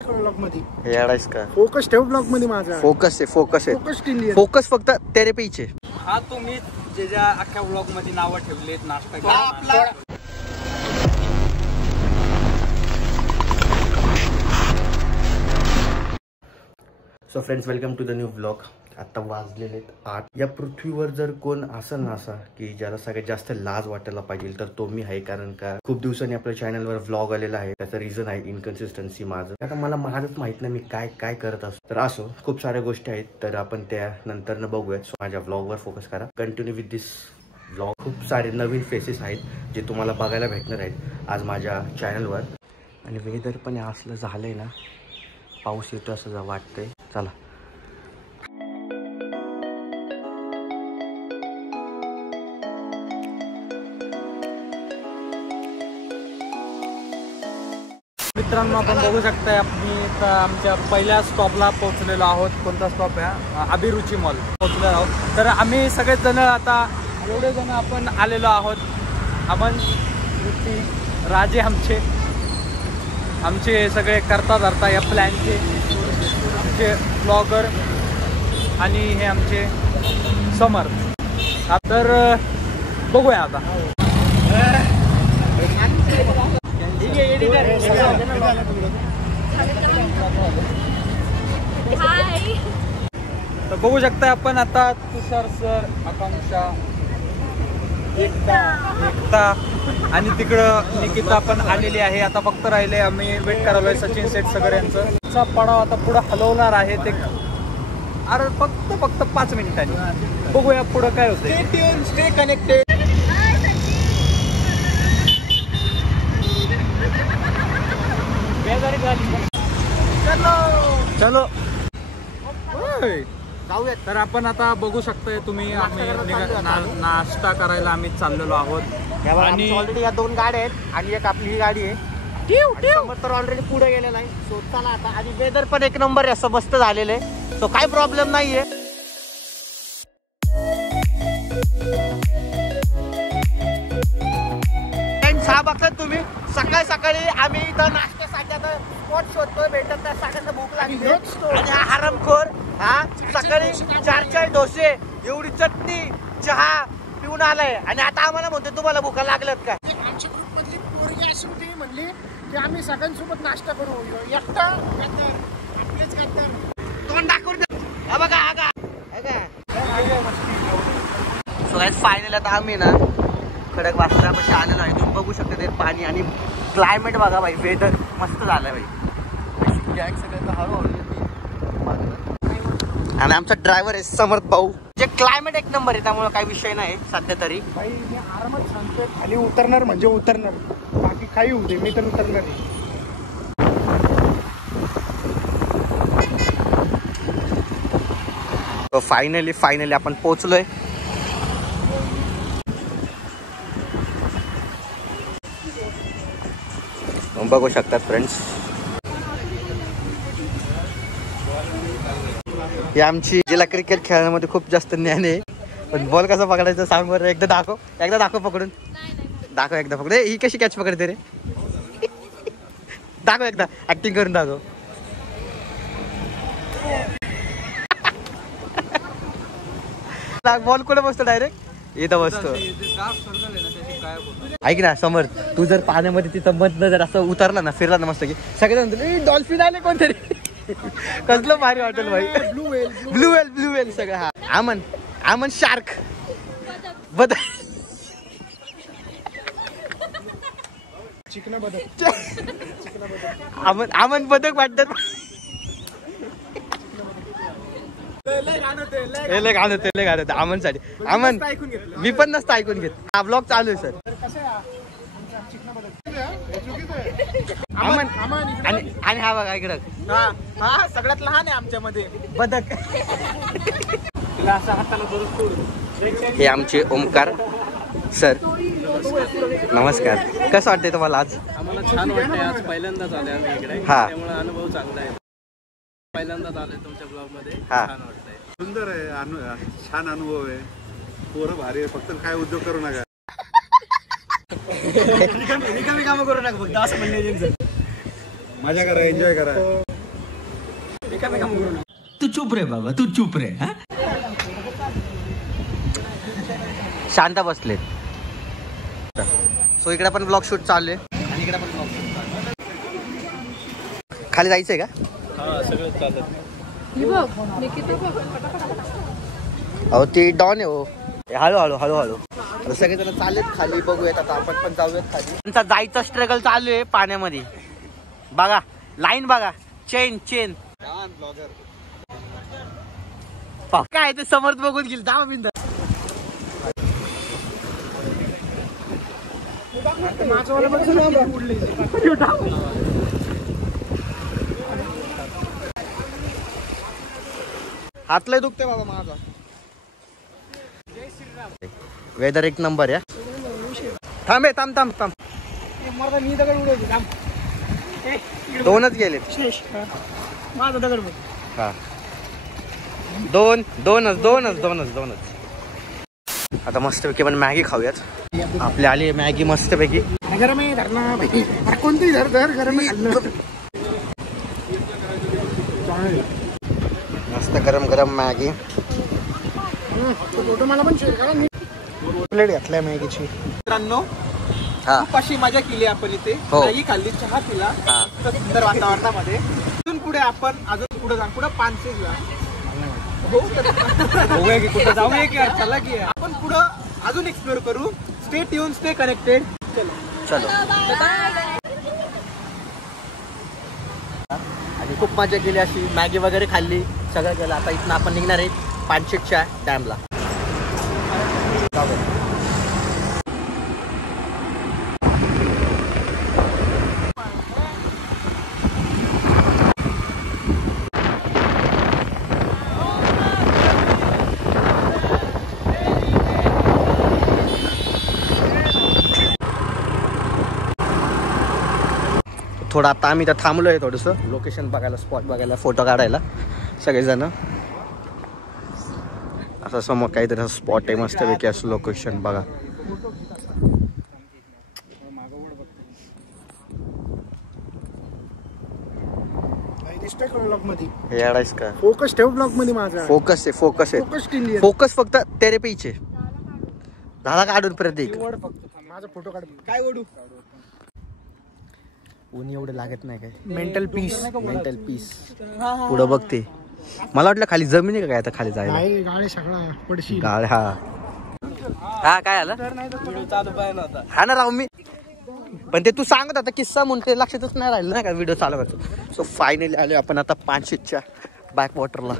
Blog मध्ये याडायस का? Focus ठेव ब्लॉग मध्ये माझा. फोकस आहे, फोकस आहे, फोकस फक्त तेरे पीछे. हा तुम्ही जे ज्या अख्ख्या ब्लॉग मध्ये नावं ठेवलेत नाश्ता केला. So friends, welcome to the new vlog. आता वाजलेले 8. या पृथ्वीवर जर कोण असेल ना असा की ज्याला सगळ्यात जास्त लाज वाटायला पाहिजे तर तो मी आहे. कारण का खूप दिवसांनी आपल्या चॅनलवर व्लॉग आलेला आहे. त्याचं रिझन आहे इनकन्सिस्टन्सी माझं. आता मला माझंच माहित नाही मी काय काय करत असतो. तर असो खूप साऱ्या गोष्टी आहेत तर आपण त्या नंतर बघूयात. सो माझ्या व्लॉगवर फोकस करा. Continue with this vlog. खूप सारे नवीन फेसेस आहेत जे तुम्हाला बघायला भेटणार आहेत आज माझ्या चॅनलवर. आणि वेदर पण असलं झालंय ना, पाऊस येतो असं वाटतंय. चला मित्रांनो, आपण बघू शकताय आम्ही आमच्या पहिल्या स्टॉपला पोहोचलेलो आहोत. कोणता स्टॉप आहे? अभिरुची मॉल पोहोचलेलो आहोत. तर आम्ही सगळेच जण आता एवढे जण आपण आलेलो आहोत. अमन, रुची, राजे आमचे सगळे करता धरता या प्लॅनचे आमचे ब्लॉगर आणि हे आमचे समर्थ. तर बघूया आता. तर बघू शकता आपण आता तुषार सर, आकांक्षा, एकता आणि तिकडं निकिता पण आलेली आहे. आता फक्त राहिले आम्ही वेट करायलोय सचिन सेठ सगळ्यांचा पडाव आता पुढं हलवणार आहे ते. अरे फक्त 5 मिनिटांनी बघूया पुढं काय होतं. Stay connected. चलो जाऊयात. तर आपण आता बघू शकताय तुम्ही आम्ही नाश्ता करायला आम्ही चाललेलो आहोत. आणि ऑलरेडी या 2 गाड्या आहेत आणि एक आपली ही गाडी आहे. तर ऑलरेडी पुढे गेलेला आहे. सो चला आता. आणि वेदर पण एक नंबर आहे, असं मस्त झालेलं आहे. सो काही प्रॉब्लेम नाहीये. हा बघता तुम्ही सकाळी सकाळी आम्ही इथं नाश्त्यासाठी आता स्पॉट शोधतोय. भेटत नाही, सगळ्यांना भूक लागली. आणि हा हरामखोर हा सकाळी 4 डोसे, एवढी चटणी, चहा पिऊन आलाय. आणि आता आम्हाला म्हणतो तुम्हाला भूका लागल्यात का? आमच्या ग्रुप मधली पोरगी अशी होती, म्हणली की आम्ही सगळ्यांसोबत नाश्ता करू. एकटा तोंड दाखवून बघा. सो गाईस, फायनल आता आम्ही ना खडक वासरापाशी आलेलो आहे. तुम्ही बघू शकता ते पाणी आणि क्लायमेट बघा भाई. वेदर मस्त झालं भाई. आणि आमचा ड्रायव्हर आहे समर्थ भाऊ. जे क्लायमेट एक नंबर आहे त्यामुळे काही विषय नाही सध्या तरी. भाई मी आरामात सांगतोय, खाली उतरणार म्हणजे उतरणार. बाकी काही होऊ दे, मी तर उतरणार आहे. फायनली आपण पोहोचलोय. बघू शकतात फ्रेंड्स, ही आमची जिला क्रिकेट खेळण्यामध्ये खूप जास्त ज्ञान आहे. पण बॉल कसा पकडायचा सांग बरं. एकदा दाखव पकडून. दाखव एकदा पकड. ही कशी कॅच पकडते रे? दाखव एकदा, ऍक्टिंग करून दाखव. बॉल कुठे बसतो? डायरेक्ट इथं बसतो. ऐक ना समर्थ, तू जर पाण्यामध्ये तिथं मधनं जर असं उतरला ना, फिरला ना मस्त की सगळे डॉल्फिन आले कोणतरी. कसलं भारी वाटेल भाई. ब्लू वेल सगळं. हा आमन शार्क, बदक, चिकना बदक. आमन बदक वाटतात. लय गाणं होते आमन साठी. आमन मी पण नसतं ऐकून घेत. हा ब्लॉग चालू आहे सर. आणि हा बघा इकडं. हा सगळ्यात लहान आहे आमच्यामध्ये बदक. तिला असं हाताला धरून सोडून. हे आमचे ओमकार सर. नमस्कार. कसं वाटतंय तुम्हाला आज? आम्हाला छान वाटतंय. आज पहिल्यांदाच आले आम्ही इकडे, हा. त्यामुळे अनुभव चांगला आहे. पहिल्यांदाच आले तुमच्या ब्लॉग मध्ये. हा. छान वाटतंय. सुंदर आहे. छान अनुभव आहे. पोरं भारी आहे. फक्त काय उद्योग करू नका. रिकामी कामं करू नका फक्त, असं म्हणणे. मजा करा, एन्जॉय करा. तू चुप रे बाबा, तू चुप रे. हा शांत बसलेत. सो इकडे पण ब्लॉग शूट चालू आहे आणि इकडे पण ब्लॉग शूट चालू आहे. खाली जायचंय का? अहो ती डॉन आहे हो. हळूहळू हळूहळू सगळेजण चाललेत खाली. बघूयात आता आपण पण जाऊयात खाली. त्यांचा जायचा स्ट्रगल चालू आहे पाण्यामध्ये. बघा लाईन बघा. चेन काय ते समर्थ बघून गेल. जावा बिंद. हातलंय दुखते बाबा माझा. वेदर एक नंबर आहे. थांब मी दगड उडवतो. दोनच गेले. माझा दगड बघ. हा दोनच. आता मस्तपैकी पण मॅगी खाऊयात. आपली आली मॅगी मस्तपैकी. गरम आहे धरणा भाई. अरे कोणती धर गरम आहे. मस्त गरम मॅगी. फोटो मला पण शेअर करा. मी प्लेट घातलाय मॅगीची. मित्रांनो हा खूप अशी मजा केली आपण इथे. हो. मॅगी खाल्ली, चहा पिला सुंदर वातावरणामध्ये. इथून पुढे आपण अजून पुढे जाऊ. पुढे पानशेजला हो बघूया की कुठं जाऊया की यार. चला की आपण पुढं अजून एक्सप्लोर करू. Stay tune, stay connected. चलो. आणि खूप मजा केली अशी. मॅगी वगैरे खाल्ली, सगळं केलं. आता इथनं आपण निघणार आहे पानशेतच्या डॅमला. थोडं आता आम्ही तर थांबलो आहे थोडंसं लोकेशन बघायला, स्पॉट बघायला, फोटो काढायला सगळेजण. असं समोर काहीतरी स्पॉट आहे मस्तपैकी. असं लोकेशन बघा. ब्लॉग मध्ये हे अडायच का? फोकस ठेव ब्लॉग मध्ये. माझा फोकस आहे. फोकस फक्त तेरे पीछे झाला काढून प्रतीक. माझा फोटो काढ. काय ओढू? ऊन एवढं लागत नाही काय. Mental peace. पुढं बघते. मला वाटलं खाली जमीन आहे का काय आता खाली जायला. गाळे सगळा पडशी गाळ. हा काय आलं चालू पाहिजे होता. हा ना राव. मी पण ते तू सांगत आता किस्सा म्हणते लक्षातच नाही राहिलं ना का व्हिडिओ चालू करतो. सो फायनली आलो आपण आता पानशेतच्या बॅक वॉटरला.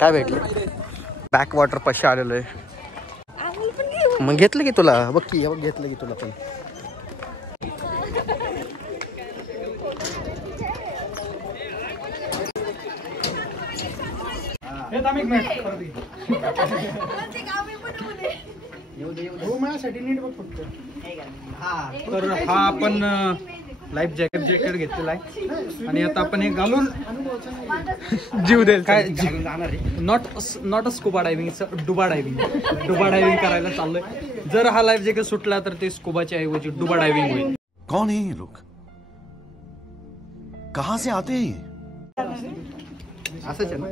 काय भेटलं? बॅक वॉटर पाशी आलेलो आहे. मग घेतलं की तुला. बघ की घेतलं की तुला पण. माझ्यासाठी नीट बघ फक्त. तर हा आपण लाईफ जॅकेट घेतलेला आहे आणि आता आपण हे घालून जीव देईल. काय नॉट अ स्कुबा डायव्हिंग, डुबा डायव्हिंग करायला चाललोय. जर हा लाईफ जॅकेट सुटला तर ते स्कुबाच्या ऐवजी डुबा डायव्हिंग होईल. कौन है ये लोग? कहां से आते हैं? असंच आहे ना.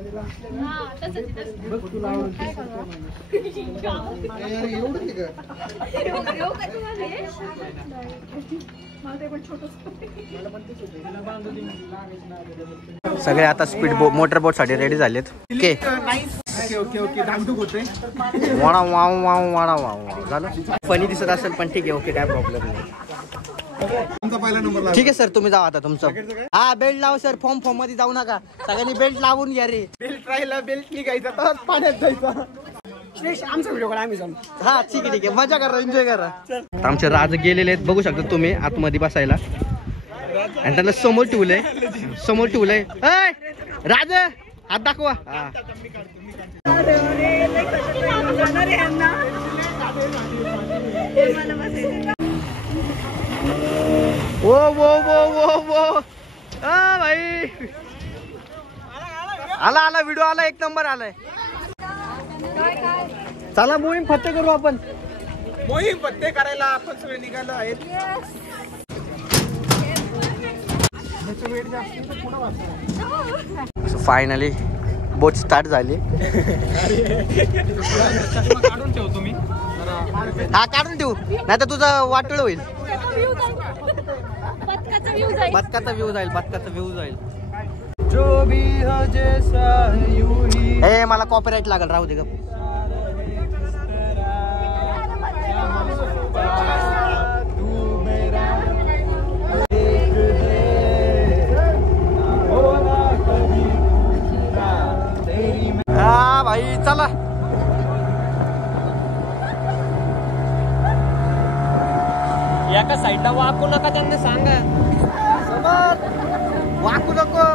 सगळे आता स्पीड मोटर बोट साठी रेडी झालेत. ओके धाकधूक होते. वाव झालं. फनी दिसत असेल पण ठीक आहे. ओके काय प्रॉब्लेम नाही. ठीक आहे सर तुम्ही जावा आता तुमचं. हा बेल्ट लाव सर. फॉर्म मध्ये जाऊ नका. सगळ्यांनी बेल्ट लावून घ्या रे. बेल्ट राहिला, बेल्ट निघायचा तर पाण्यात जायचा. आमचा व्हिडिओ काढा. आम्ही जाऊ. हा ठीक आहे मजा करा, एन्जॉय करा. आमचे राज गेलेले आहेत बघू शकता तुम्ही आतमध्ये बसायला. आणि त्यांना समोर ठेवलंय. राज हात दाखवा. वो भाई आला व्हिडिओ आला. एक नंबर आलाय. चला मोहीम फत्ते करू आपण. मोहीम फत्ते करायला आपण सगळे निघालो आहेत. त्याचं वेट जास्त आहे तर पुढं वाचतं. फायनली बोट स्टार्ट झाली. काढून ठेवतो मी. हा काढून ठेवू नाही तर तुझं वाटोळ होईल. बदकाचा व्ह्यू जाईल. जो भी हो जैसा यूं ही. ए मला कॉपीराईट लागल राहू दे ग. हा भाई चला. एका साईडला वाकू नका त्यांना सांगा. वाकू नको.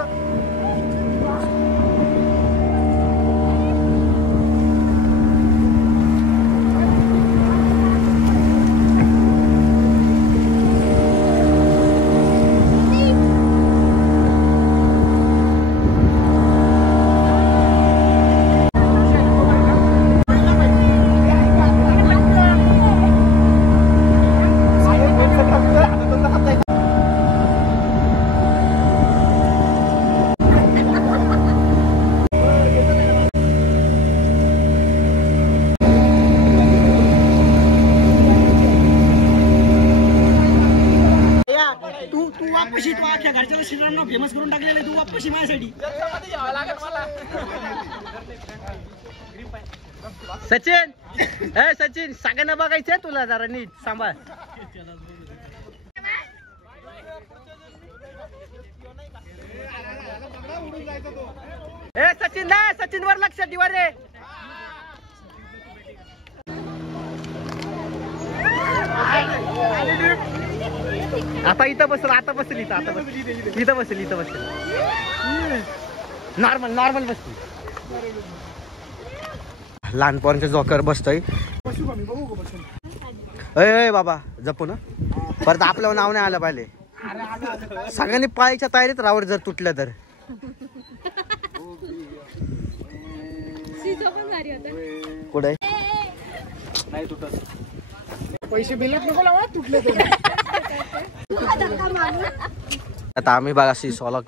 फेमस करून टाकलेलं तू वापशी माझ्यासाठी. सचिन सगळ्यांना बघायचंय तुला जरा नीट सांभाळ. सचिन वर लक्ष ठेवा रे. आता इथं बसल. इथं बसेल. नॉर्मल बसतील. लहानपणाच्या जोकर बसतोय. अय बाबा जपू ना परत आपलं नाव नाही आलं पाहिजे. सगळ्यांनी पाळीच्या तयारीत रावर जर तुटलं तर. कुठे नाही तुटत. पैसे बिलत नको लावा तुटले ते. आता आम्ही बघा सिसोला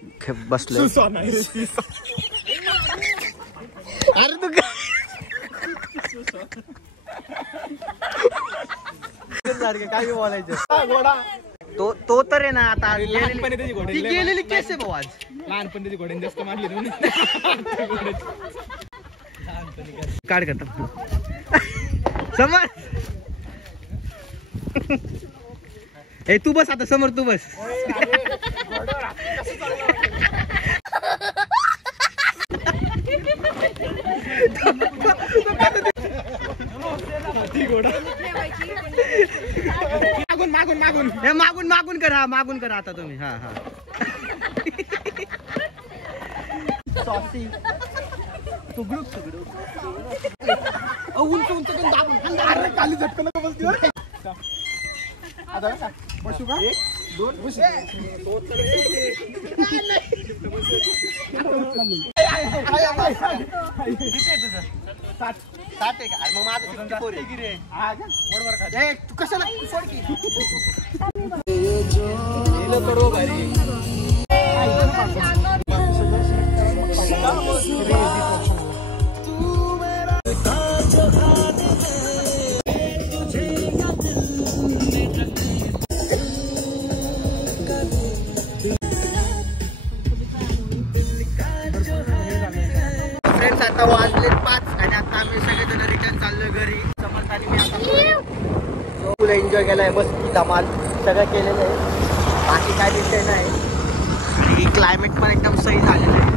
बसलो. अरे तू काय बोलायचं. तो तर आहे ना आता गेलेली केस आहे भाऊ. आज लहानपणी ती घोड्याने जास्त मारली तुम्ही. काढ करता समज. ए तू बस आता समोर तू बस. मागून करा. मागून करा आता तुम्ही. हा सॉसी तुगडूक उंच दाबून. अरे खाली झटकन नको बसती. आता बसू का? दोन बसू. मग माझं तू कशाला सोड की. फ्रेंड्स आता वाजले 5 आणि आता आम्ही सगळेजण रिटर्न चाललोय घरी. समर्थ आणि मी आता फुल एन्जॉय केलाय. मस्ती धमाल सगळं केलेलं आहे. बाकी काय विषय नाही. क्लायमेट पण एकदम सही झालेलं आहे.